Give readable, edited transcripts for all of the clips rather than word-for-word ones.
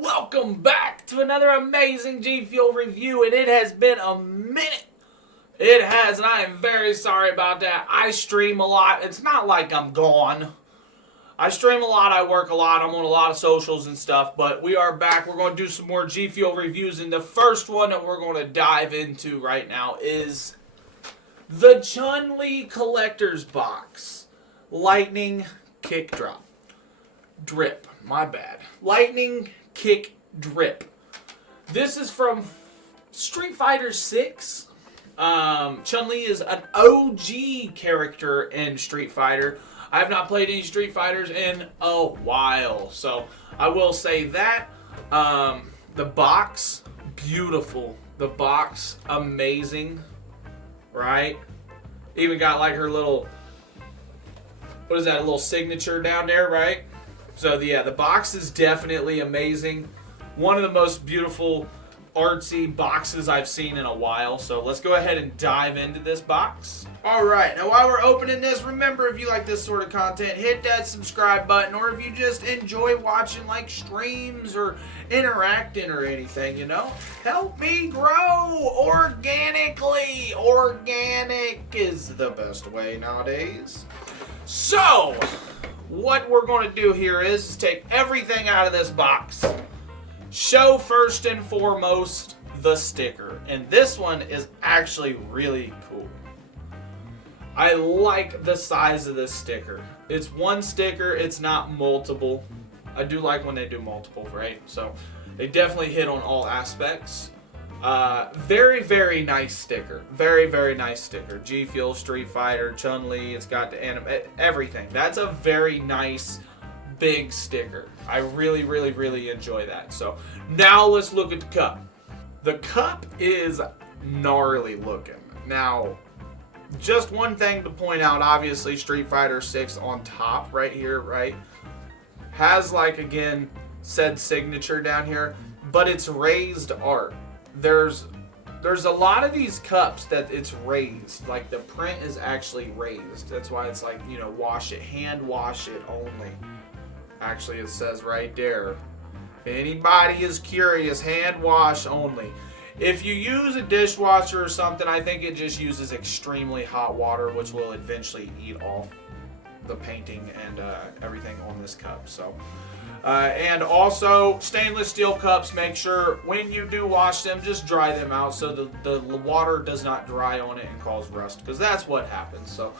welcome back to another amazing G Fuel review, and it has been a minute. It has, and I am very sorry about that. I stream a lot. It's not like I'm gone. I stream a lot, I work a lot, I'm on a lot of socials and stuff, but we are back. We're going to do some more G Fuel reviews, and the first one that we're going to dive into right now is the Chun-Li Collector's Box. Lightning Kick Drop. Drip. My bad. Lightning Kick Drip. This is from Street Fighter 6. Chun-Li is an OG character in Street Fighter. I have not played any Street Fighters in a while, so I will say that. The box, beautiful. The box, amazing. Right? Even got like her little, what is that, a little signature down there, right? So yeah, the box is definitely amazing. One of the most beautiful artsy boxes I've seen in a while. So let's go ahead and dive into this box. Alright, now while we're opening this, remember, if you like this sort of content, hit that subscribe button, or if you just enjoy watching like streams or interacting or anything, you know, help me grow organically. Organic is the best way nowadays. So what we're going to do here is take everything out of this box. Show first and foremost the sticker. And this one is actually really cool. I like the size of this sticker. It's one sticker, it's not multiple. I do like when they do multiple, right? So they definitely hit on all aspects. Very, very nice sticker. Very, very nice sticker. G Fuel, Street Fighter, Chun-Li, it's got the anime, everything. That's a very nice big sticker. I really, really, really enjoy that. So now let's look at the cup. The cup is gnarly looking. Now, just one thing to point out, obviously Street Fighter 6 on top right here, right? Has like, again, said signature down here, but it's raised art. There's a lot of these cups that it's raised. Like the print is actually raised. That's why it's like, you know, wash it, hand wash it only. Actually, it says right there, if anybody is curious, hand wash only. If you use a dishwasher or something, I think it just uses extremely hot water, which will eventually eat off the painting and everything on this cup. So, and also stainless steel cups, make sure when you do wash them, just dry them out so the water does not dry on it and cause rust, because that's what happens. So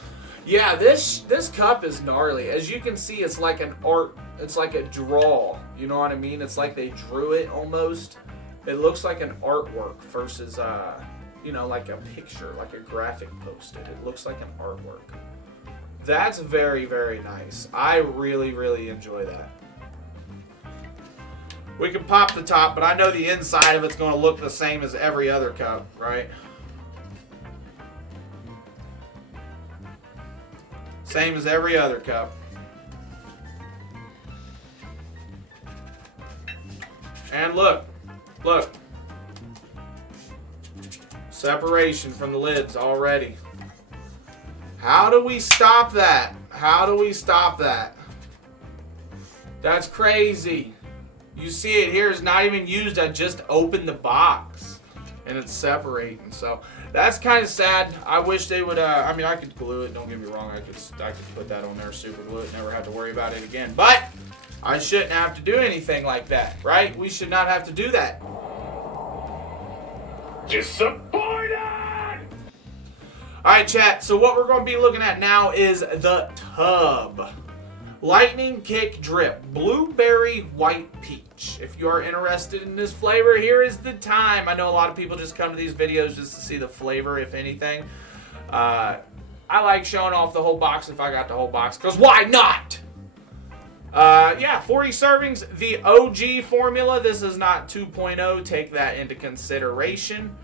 yeah, this cup is gnarly. As you can see, it's like an art, it's like a draw, you know what I mean? It's like they drew it almost. It looks like an artwork versus, you know, like a picture, like a graphic posted. It looks like an artwork. That's very, very nice. I really, really enjoy that. We can pop the top, but I know the inside of it's going to look the same as every other cup, right? Same as every other cup. And look. Look. Separation from the lids already. How do we stop that? How do we stop that? That's crazy. You see it here, it's not even used. I just opened the box and it's separating. So that's kind of sad. I wish they would, I mean, I could glue it. Don't get me wrong. I could put that on there, super glue it, never have to worry about it again. But I shouldn't have to do anything like that, right? We should not have to do that. Disappointed! Alright, chat, so what we're going to be looking at now is the tub. Lightning Kick Drip, Blueberry White Peach. If you are interested in this flavor, here is the time. I know a lot of people just come to these videos just to see the flavor, if anything. I like showing off the whole box if I got the whole box, because why not? Yeah, 40 servings, the OG formula. This is not 2.0. Take that into consideration.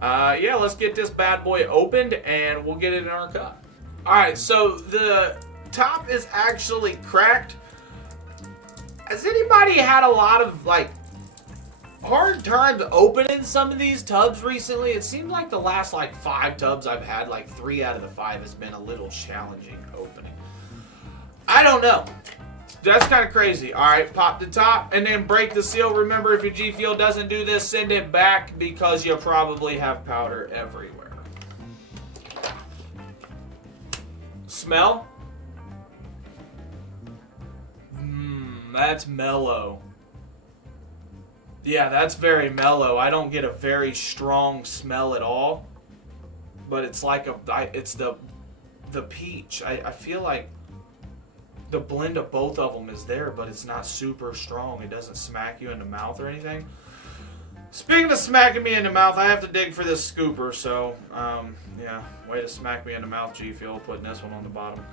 Yeah, let's get this bad boy opened and we'll get it in our cup. Alright, so the top is actually cracked. Has anybody had a lot of, like, hard times opening some of these tubs recently? It seems like the last, like, 5 tubs I've had, like, 3 out of the 5 has been a little challenging opening. I don't know. That's kind of crazy. All right, pop the top and then break the seal. Remember, if your G Fuel doesn't do this, send it back because you'll probably have powder everywhere. Smell? That's mellow. Yeah, that's very mellow. I don't get a very strong smell at all. But it's like it's the peach. I feel like the blend of both of them is there, but it's not super strong. It doesn't smack you in the mouth or anything. Speaking of smacking me in the mouth, I have to dig for this scooper. So, yeah, way to smack me in the mouth, G Fuel, putting this one on the bottom.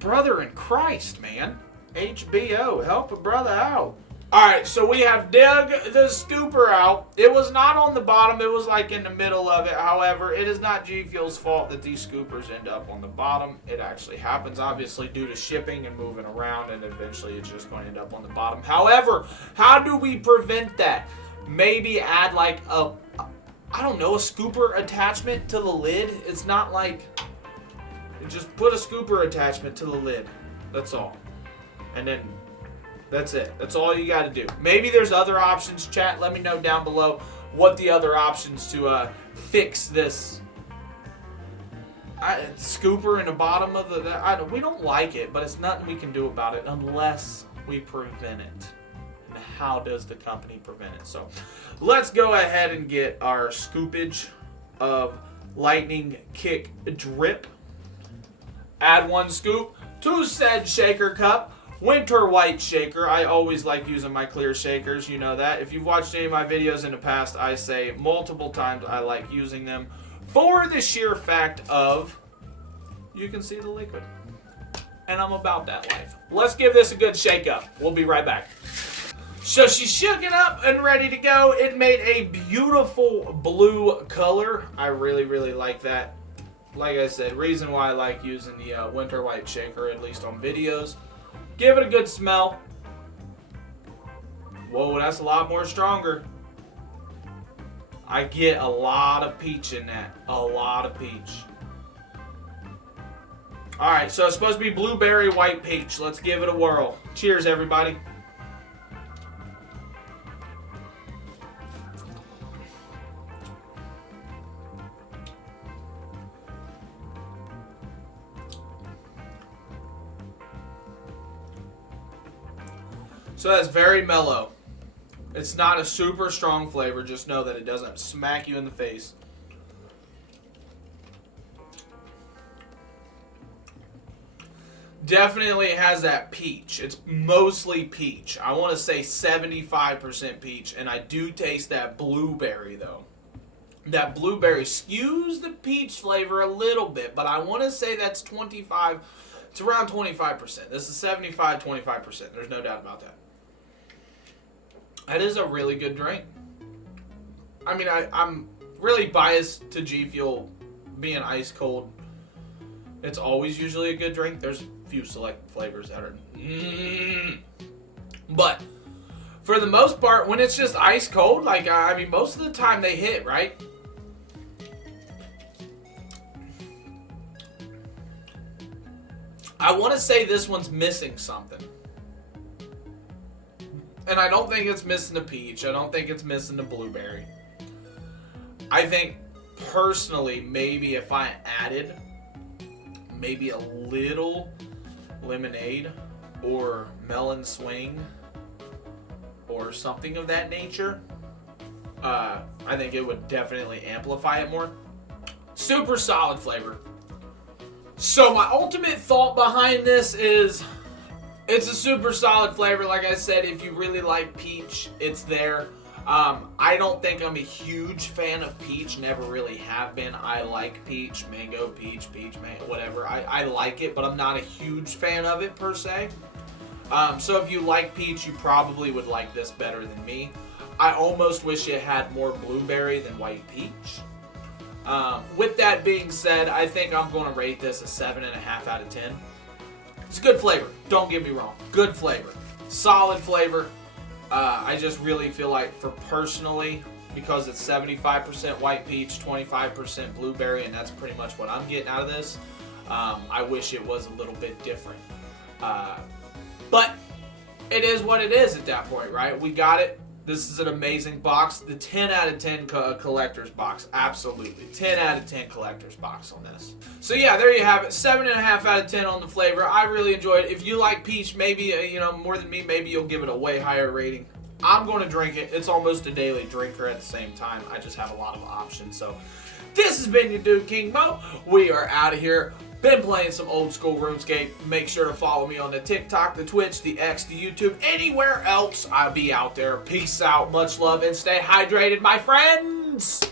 Brother in Christ, man. HBO, help a brother out. Alright, so we have dug the scooper out. It was not on the bottom, it was like in the middle of it. However, it is not G Fuel's fault that these scoopers end up on the bottom. It actually happens, obviously, due to shipping and moving around, and eventually it's just going to end up on the bottom. However, how do we prevent that? Maybe add like a scooper attachment to the lid. It's not like, just put a scooper attachment to the lid. That's all. And then that's it. That's all you got to do. Maybe there's other options. Chat, let me know down below what the other options to fix this scooper in the bottom of the... we don't like it, but it's nothing we can do about it unless we prevent it. And how does the company prevent it? So let's go ahead and get our scoopage of Lightning Kick Drip. Add 1 scoop to said shaker cup. Winter white shaker. I always like using my clear shakers. You know that. If you've watched any of my videos in the past, I say multiple times I like using them for the sheer fact of you can see the liquid. And I'm about that life. Let's give this a good shake up. We'll be right back. So she shook it up and ready to go. It made a beautiful blue color. I really, really like that. Like I said, reason why I like using the winter white shaker, at least on videos. Give it a good smell. Whoa, that's a lot more stronger. I get a lot of peach in that. A lot of peach. Alright, so it's supposed to be blueberry white peach. Let's give it a whirl. Cheers, everybody. So that's very mellow. It's not a super strong flavor. Just know that it doesn't smack you in the face. Definitely has that peach. It's mostly peach. I want to say 75% peach. And I do taste that blueberry though. That blueberry skews the peach flavor a little bit. But I want to say that's 25. It's around 25%. This is 75, 25%. There's no doubt about that. That is a really good drink. I mean, I'm really biased to G Fuel being ice cold. It's always usually a good drink. There's a few select flavors that are... But for the most part, when it's just ice cold, like, I mean, most of the time they hit, right? I want to say this one's missing something. And I don't think it's missing the peach. I don't think it's missing the blueberry. I think, personally, maybe if I added maybe a little lemonade or melon swing or something of that nature, I think it would definitely amplify it more. Super solid flavor. So my ultimate thought behind this is... it's a super solid flavor. Like I said, if you really like peach, it's there. I don't think I'm a huge fan of peach. Never really have been. I like peach, mango, peach, mango, whatever. I like it, but I'm not a huge fan of it per se. So if you like peach, you probably would like this better than me. I almost wish it had more blueberry than white peach. With that being said, I think I'm going to rate this a 7.5 out of 10. It's a good flavor. Don't get me wrong. Good flavor. Solid flavor. I just really feel like, for personally, because it's 75% white peach, 25% blueberry, and that's pretty much what I'm getting out of this, I wish it was a little bit different. But But it is what it is at that point, right? We got it. This is an amazing box. The 10 out of 10 collector's box. Absolutely. 10 out of 10 collector's box on this. So yeah, there you have it. 7.5 out of 10 on the flavor. I really enjoyed it. If you like peach, maybe, more than me, maybe you'll give it a way higher rating. I'm going to drink it. It's almost a daily drinker at the same time. I just have a lot of options. So this has been your dude, King Mo. We are out of here. Been playing some old school RuneScape. Make sure to follow me on the TikTok, the Twitch, the X, the YouTube, anywhere else. I'll be out there. Peace out, much love, and stay hydrated, my friends.